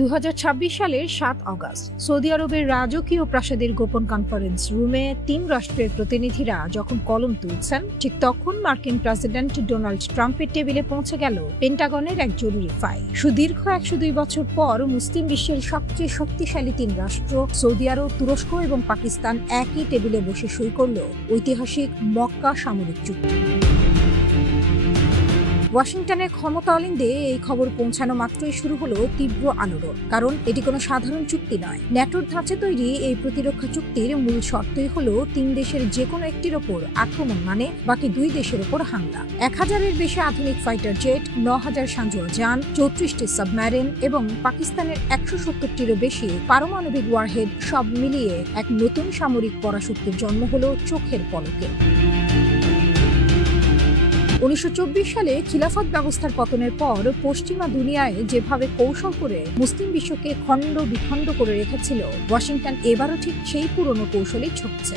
2026 সালের 7 August Saudi আরবের রাজকীয় প্রাসাদের গোপন কনফারেন্স রুমে 3 রাষ্ট্রের প্রতিনিধিরা যখন কলম তুলছেন, ঠিক তখন মার্কিন প্রেসিডেন্ট ডোনাল্ড ট্রাম্পের টেবিলে পৌঁছে গেল পেন্টাগনের এক জরুরি ফাইল। সুদীর্ঘ 102 বছর পর মুসলিম বিশ্বের সবচেয়ে শক্তিশালী 3 রাষ্ট্র সৌদি আরব, তুরস্ক এবং পাকিস্তান একই টেবিলে বসে সই করল ঐতিহাসিক মক্কা সামরিক চুক্তি। ওয়াশিংটনের ক্ষমতা অলিন্দে এই খবর পৌঁছানো মাত্রই শুরু হলো তীব্র আলোড়ন, কারণ এটি কোনো সাধারণ চুক্তি নয়। ন্যাটোর ধাঁচে তৈরি এই প্রতিরক্ষা চুক্তির মূল শর্তই হলো 3 দেশের যে কোনো একটির ওপর আক্রমণ মানে বাকি 2 দেশের ওপর হামলা। 1000-এর বেশি আধুনিক ফাইটার জেট, 9000 সাঁজোয়া যান, 34টি সাবমেরিন এবং পাকিস্তানের 170টিরও বেশি পারমাণবিক ওয়ারহেড, সব মিলিয়ে এক নতুন সামরিক পরাশক্তির জন্ম হলো চোখের পলকে। 1924 সালে খিলাফত ব্যবস্থার পতনের পর পশ্চিমা দুনিয়ায় যেভাবে কৌশল করে মুসলিম বিশ্বকে খণ্ড বিখণ্ড করে রেখেছিল, ওয়াশিংটন এবারও ঠিক সেই পুরনো কৌশলেই ছকছে।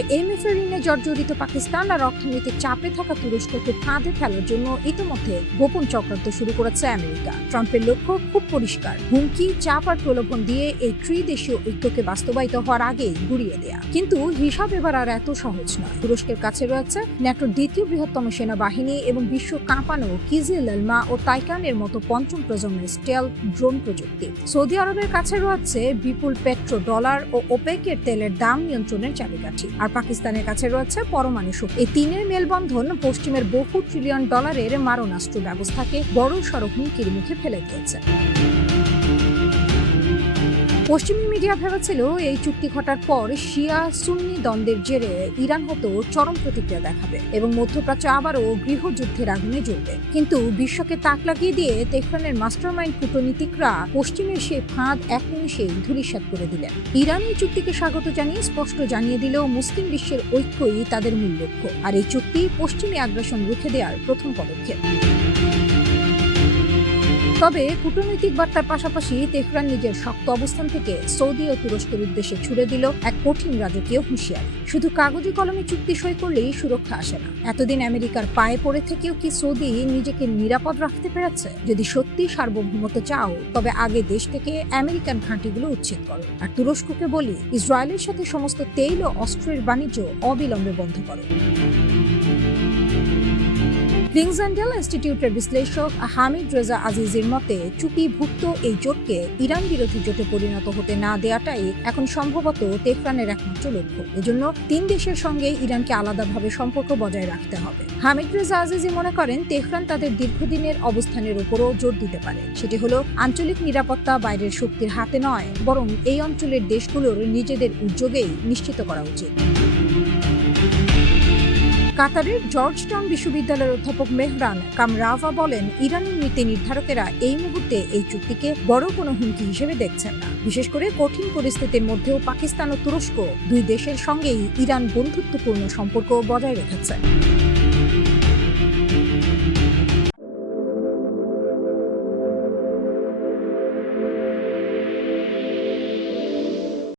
IMF এর ঋণে জর্জরিত পাকিস্তান আর অর্থনৈতিক চাপে থাকা তুরস্ককে ফাঁদে ফেলার জন্য ইতিমধ্যে গোপন চক্রান্ত শুরু করেছে আমেরিকা। ট্রাম্পের লক্ষ্য খুব পরিষ্কার, হুমকি, চাপ আর প্রলোভন দিয়ে এই ত্রিদেশীয় ঐক্যকে বাস্তবায়িত হওয়ার আগেই গুড়িয়ে দেয়া। কিন্তু হিসাব এবার আর এত সহজ নয়। তুরস্কের কাছে রয়েছে ন্যাটোর দ্বিতীয় বৃহত্তম সেনাবাহিনী এবং বিশ্ব কাঁপানো কিজিল এলমা ও টাইকানের মতো পঞ্চম প্রজন্মের স্টেলথ ড্রোন প্রযুক্তি। সৌদি আরবের কাছে রয়েছে বিপুল পেট্রো ডলার ও ওপেকের তেলের দাম নিয়ন্ত্রণের চাবিকাঠি। আর পাকিস্তানের কাছে রয়েছে পরমাণু শক্তি। এই তিনের মেলবন্ধন পশ্চিমের বহু ট্রিলিয়ন ডলারের মারণাস্ত্র ব্যবস্থাকে বড়সড় হুমকির মুখে ফেলে দিয়েছে। পশ্চিমী মিডিয়া ভেবেছিল এই চুক্তি ঘটার পর শিয়া সুন্নি দ্বন্দ্বের জেরে ইরান হয়তো চরম প্রতিক্রিয়া দেখাবে এবং মধ্যপ্রাচ্য আবারও গৃহযুদ্ধের আগুনে জ্বলবে। কিন্তু বিশ্বকে তাক লাগিয়ে দিয়ে তেহরানের মাস্টারমাইন্ড কূটনীতিকরা পশ্চিমের সেই ফাঁদ এক নিমিষেই ধূলিসাৎ করে দিলেন। ইরান এই চুক্তিকে স্বাগত জানিয়ে স্পষ্ট জানিয়ে দিল মুসলিম বিশ্বের ঐক্যই তাদের মূল লক্ষ্য, আর এই চুক্তি পশ্চিমী আগ্রাসন রুখে দেওয়ার প্রথম পদক্ষেপ। তবে কূটনৈতিক বার্তার পাশাপাশি তেহরান নিজের শক্ত অবস্থান থেকে সৌদি ও তুরস্কের উদ্দেশ্যে ছুড়ে দিল এক কঠিন রাজকীয় হুঁশিয়ারি। শুধু কাগজে কলমে চুক্তি সই করলেই সুরক্ষা আসে না। এতদিন আমেরিকার পায়ে পড়ে থেকেও কি সৌদি নিজেকে নিরাপদ রাখতে পেরেছে? যদি সত্যি সার্বভৌমত্ব চাও, তবে আগে দেশ থেকে আমেরিকান ঘাঁটিগুলো উচ্ছেদ করো। আর তুরস্ককে বলি, ইসরায়েলের সাথে সমস্ত তেল ও অস্ত্রের বাণিজ্য অবিলম্বে বন্ধ করো। কিংসডেল ইনস্টিটিউটের বিশ্লেষক হামিদ রেজা আজিজের মতে, চুক্তিভুক্ত এই জোটকে ইরান বিরোধী জোটে পরিণত হতে না দেওয়াটাই এখন সম্ভবত তেহরানের একমাত্র লক্ষ্য। এজন্য 3 দেশের সঙ্গে ইরানকে আলাদাভাবে সম্পর্ক বজায় রাখতে হবে। হামিদ রেজা আজিজি মনে করেন, তেহরান তাদের দীর্ঘদিনের অবস্থানের উপরও জোর দিতে পারে। সেটি হলো আঞ্চলিক নিরাপত্তা বাইরের শক্তির হাতে নয়, বরং এই অঞ্চলের দেশগুলোর নিজেদের উদ্যোগেই নিশ্চিত করা উচিত। কাতারের জর্জটাউন বিশ্ববিদ্যালয়ের অধ্যাপক মেহরান কামরাভা বলেন, ইরানের নীতি নির্ধারকেরা এই মুহূর্তে এই চুক্তিকে বড় কোনো হুমকি হিসেবে দেখছেন না। বিশেষ করে কঠিন পরিস্থিতির মধ্যেও পাকিস্তান ও তুরস্ক 2 দেশের সঙ্গেই ইরান বন্ধুত্বপূর্ণ সম্পর্ক বজায় রেখেছে।